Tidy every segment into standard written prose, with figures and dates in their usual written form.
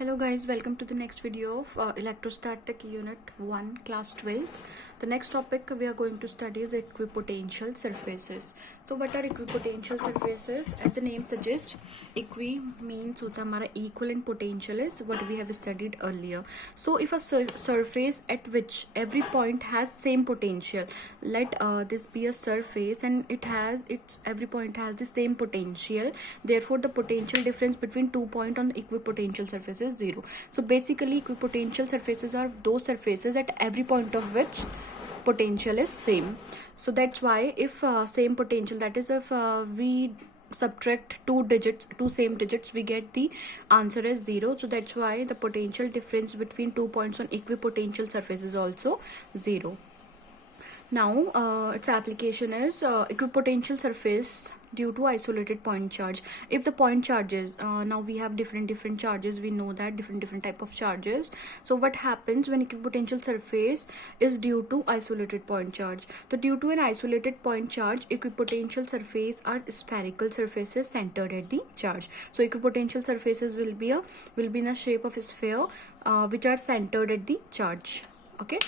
Hello guys, welcome to the next video of Electrostatic Unit 1 class 12th. The next topic we are going to study is equipotential surfaces. So what are equipotential surfaces? As the name suggests, equi means hota hamara equivalent potential is what we have studied earlier. So if a surface at which every point has same potential, let this be a surface and every point has the same potential, therefore the potential difference between 2 points on the equipotential surface is 0. So basically equipotential surfaces are those surfaces at every point of which potential is same. So that's why if same potential, that is if we subtract two same digits, we get the answer as 0. So that's why the potential difference between 2 points on equipotential surface is also 0. Now its application is equipotential surface due to isolated point charge. If the point charges, now we have different charges, we know that different type of charges. So what happens when equipotential surface is due to isolated point charge? So due to an isolated point charge, equipotential surface are spherical surfaces centered at the charge. So equipotential surfaces will be in the shape of a sphere which are centered at the charge. Okay.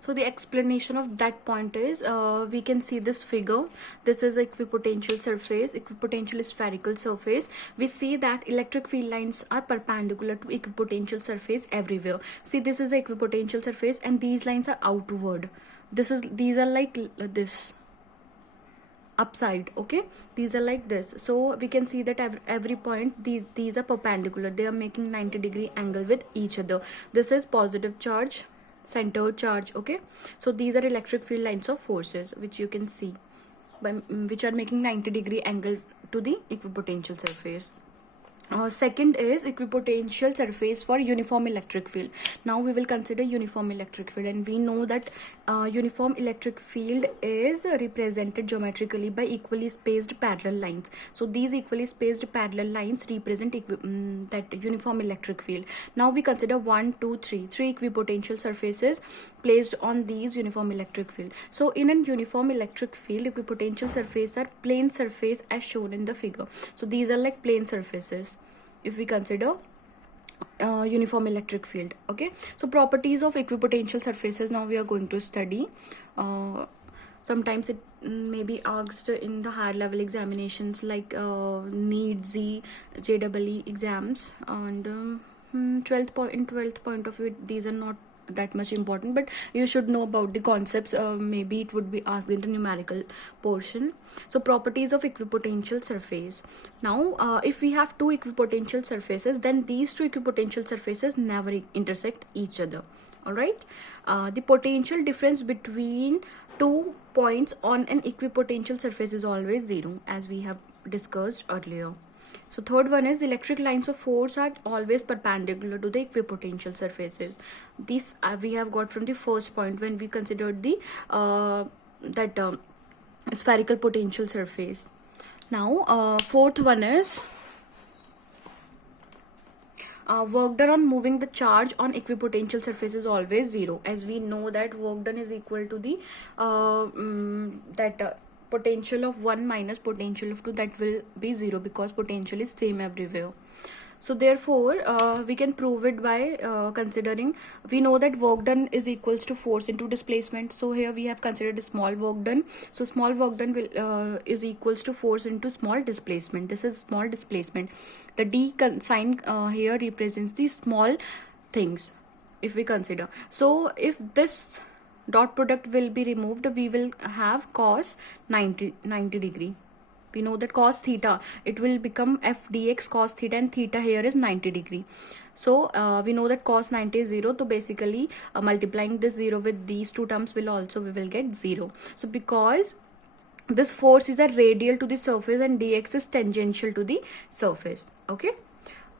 So the explanation of that point is we can see this figure. This is equipotential surface, equipotential spherical surface. We see that electric field lines are perpendicular to equipotential surface everywhere. See, this is the equipotential surface and these lines are outward. These are like this upside. Okay, these are like this. So we can see that every point these are perpendicular. They are making 90-degree angle with each other. This is positive charge, centered charge. Okay, so these are electric field lines of forces which you can see which are making 90-degree angle to the equipotential surface. Second is equipotential surface for uniform electric field. Now we will consider uniform electric field, and we know that uniform electric field is represented geometrically by equally spaced parallel lines. So these equally spaced parallel lines represent that uniform electric field. Now we consider 3 equipotential surfaces placed on these uniform electric field. So in a uniform electric field, equipotential surfaces are plane surface as shown in the figure. So these are like plane surfaces if we consider uniform electric field. Okay, so properties of equipotential surfaces now we are going to study. Sometimes it may be asked in the higher level examinations like NEET, JEE exams, and 12th point of view, these are not that much important, but you should know about the concepts. Maybe it would be asked in the numerical portion. So properties of equipotential surface. Now if we have two equipotential surfaces, then these two equipotential surfaces never intersect each other. All right, the potential difference between 2 points on an equipotential surface is always 0, as we have discussed earlier. So third one is electric lines of force are always perpendicular to the equipotential surfaces. This we have got from the first point when we considered the spherical potential surface. Now fourth one is work done on moving the charge on equipotential surface is always 0, as we know that work done is equal to the potential of 1 minus potential of 2, that will be 0 because potential is same everywhere. So therefore we can prove it by considering, we know that work done is equals to force into displacement. So here we have considered a small work done. So small work done will is equals to force into small displacement. This is small displacement. The D sign here represents the small things if we consider. So if this dot product will be removed, we will have cos 90 degree. We know that cos theta, it will become f dx cos theta, and theta here is 90 degree. So we know that cos 90 is 0. So basically multiplying this 0 with these two terms we will get 0. So because this force is a radial to the surface and dx is tangential to the surface. Okay,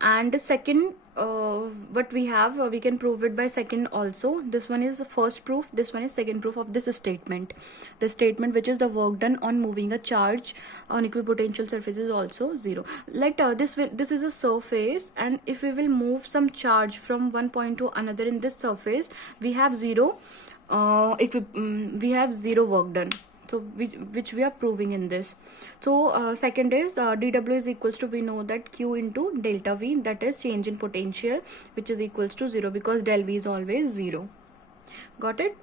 and the second what we have, we can prove it by second also. This one is the first proof, this one is second proof of this statement. The statement which is the work done on moving a charge on equipotential surface is also 0. Let this is a surface, and if we will move some charge from one point to another in this surface, we have 0 we have 0 work done. So which we are proving in this. So second is dw is equals to, we know that q into delta v, that is change in potential, which is equals to 0 because del v is always 0. Got it?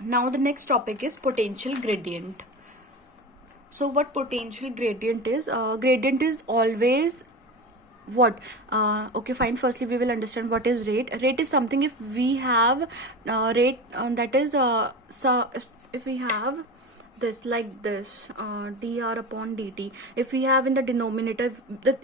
Now the next topic is potential gradient. So what potential gradient is? Gradient is always what? Okay, fine. Firstly, we will understand what is rate. Rate is something, if we have rate that is so if we have this like this dr upon dt, if we have in the denominator,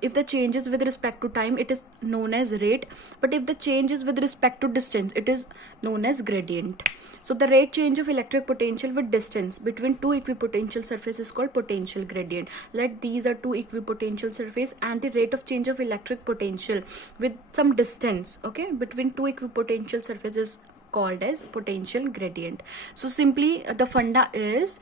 if the change is with respect to time, it is known as rate, but if the change is with respect to distance, it is known as gradient. So the rate change of electric potential with distance between two equipotential surfaces is called potential gradient. Let these are two equipotential surface, and the rate of change of electric potential with some distance, okay, between two equipotential surfaces called as potential gradient. So simply the funda is,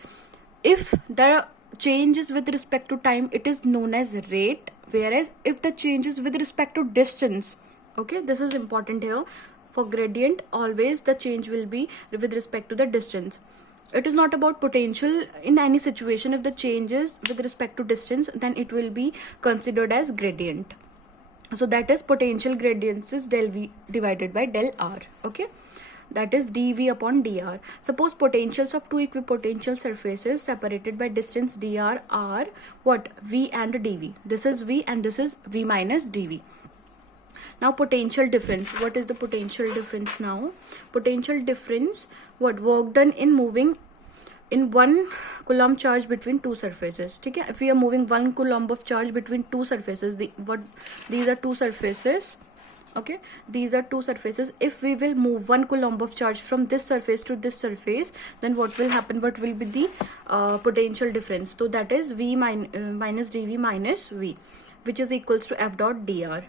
if the change is with respect to time, it is known as rate, whereas if the change is with respect to distance, okay, this is important here. For gradient, always the change will be with respect to the distance. It is not about potential in any situation. If the change is with respect to distance, then it will be considered as gradient. So that is potential gradients is del v divided by del r, okay, that is dv upon dr. Suppose potentials of two equipotential surfaces separated by distance dr are what? V and dv. This is v and this is v minus dv. Now potential difference. What is the potential difference now? Potential difference, what? Work done in moving in 1 coulomb charge between two surfaces. Okay? If we are moving 1 coulomb of charge between two surfaces, these are two surfaces. Okay, these are two surfaces. If we will move 1 coulomb of charge from this surface to this surface, then what will happen? What will be the potential difference? So that is v minus dv minus v, which is equals to f dot dr.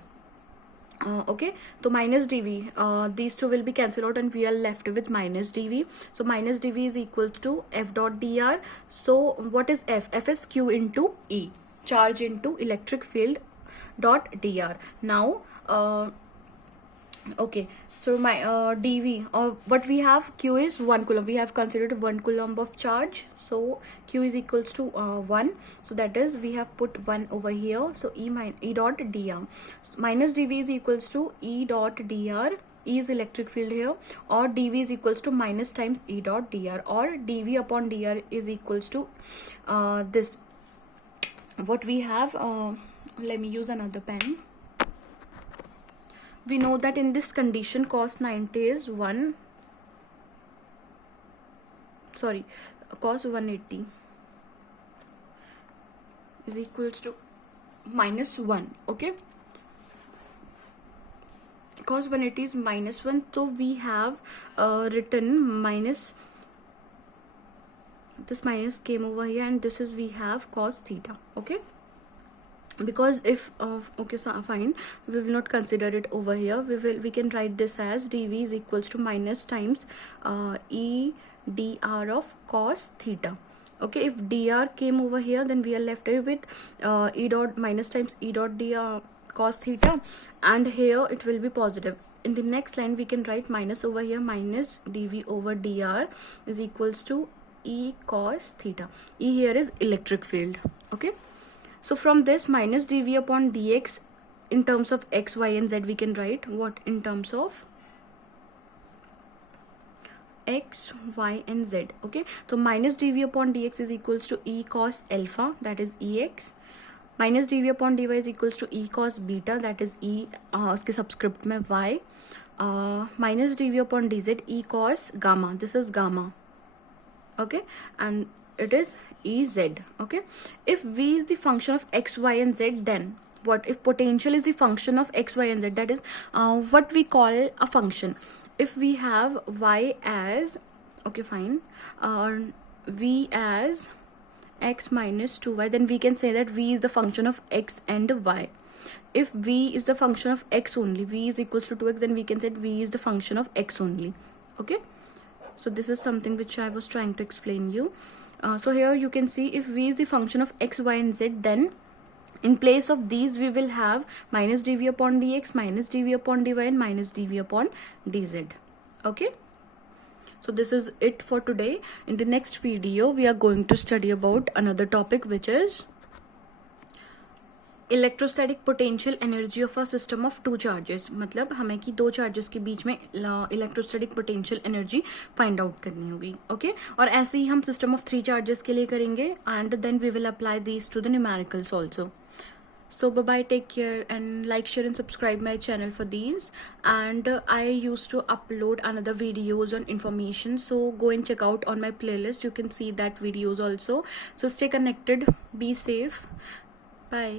Okay, so minus dv, these two will be cancelled out and we are left with minus dv. So minus dv is equal to f dot dr. So what is f? F is q into e, charge into electric field dot dr. Now okay, so my dv, or what we have, q is 1 coulomb. We have considered 1 coulomb of charge, so q is equals to 1. So that is, we have put 1 over here. So e dot dr. So minus dv is equals to e dot dr. E is electric field here, or dv is equals to minus times e dot dr, or dv upon dr is equals to this. What we have, let me use another pen. We know that in this condition cos 90 is cos 180 is equals to minus 1. Okay, cos 180 is minus 1. So we have written minus, this minus came over here, and this is, we have cos theta. Okay, because if okay, so fine, we will not consider it over here. We can write this as dv is equals to minus times e dr of cos theta. Okay, if dr came over here, then we are left with e dot minus times e dot dr cos theta, and here it will be positive. In the next line we can write minus over here, minus dv over dr is equals to e cos theta. E here is electric field. Okay, so from this minus dv upon dx, in terms of x, y and z, we can write what? In terms of x, y and z. Okay, so minus dv upon dx is equals to e cos alpha, that is ex, minus dv upon dy is equals to e cos beta, that is e उसके subscript में y, minus dv upon dz e cos gamma, this is gamma. Okay, and it is Ez. Okay, if v is the function of x, y and z, then what? If potential is the function of x, y and z, that is what we call a function. If we have y as, okay fine, v as x minus 2y, then we can say that v is the function of x and y. If v is the function of x only, v is equals to 2x, then we can say v is the function of x only. Okay, so this is something which I was trying to explain you. So here you can see, if v is the function of x, y and z, then in place of these we will have minus dv upon dx, minus dv upon dy and minus dv upon dz. Okay, So this is it for today. In the next video we are going to study about another topic, which is electrostatic potential energy of a system of two charges. मतलब हमें कि दो charges के बीच में electrostatic potential energy find out करनी होगी. Okay, और ऐसे ही हम सिस्टम ऑफ थ्री चार्जेस के लिए करेंगे and then we will apply these to the numericals also. So bye bye, take care, and like, share and subscribe my channel for these. And I used to upload another videos on information, so go and check out on my playlist. You can see that videos also. So stay connected, be safe, bye.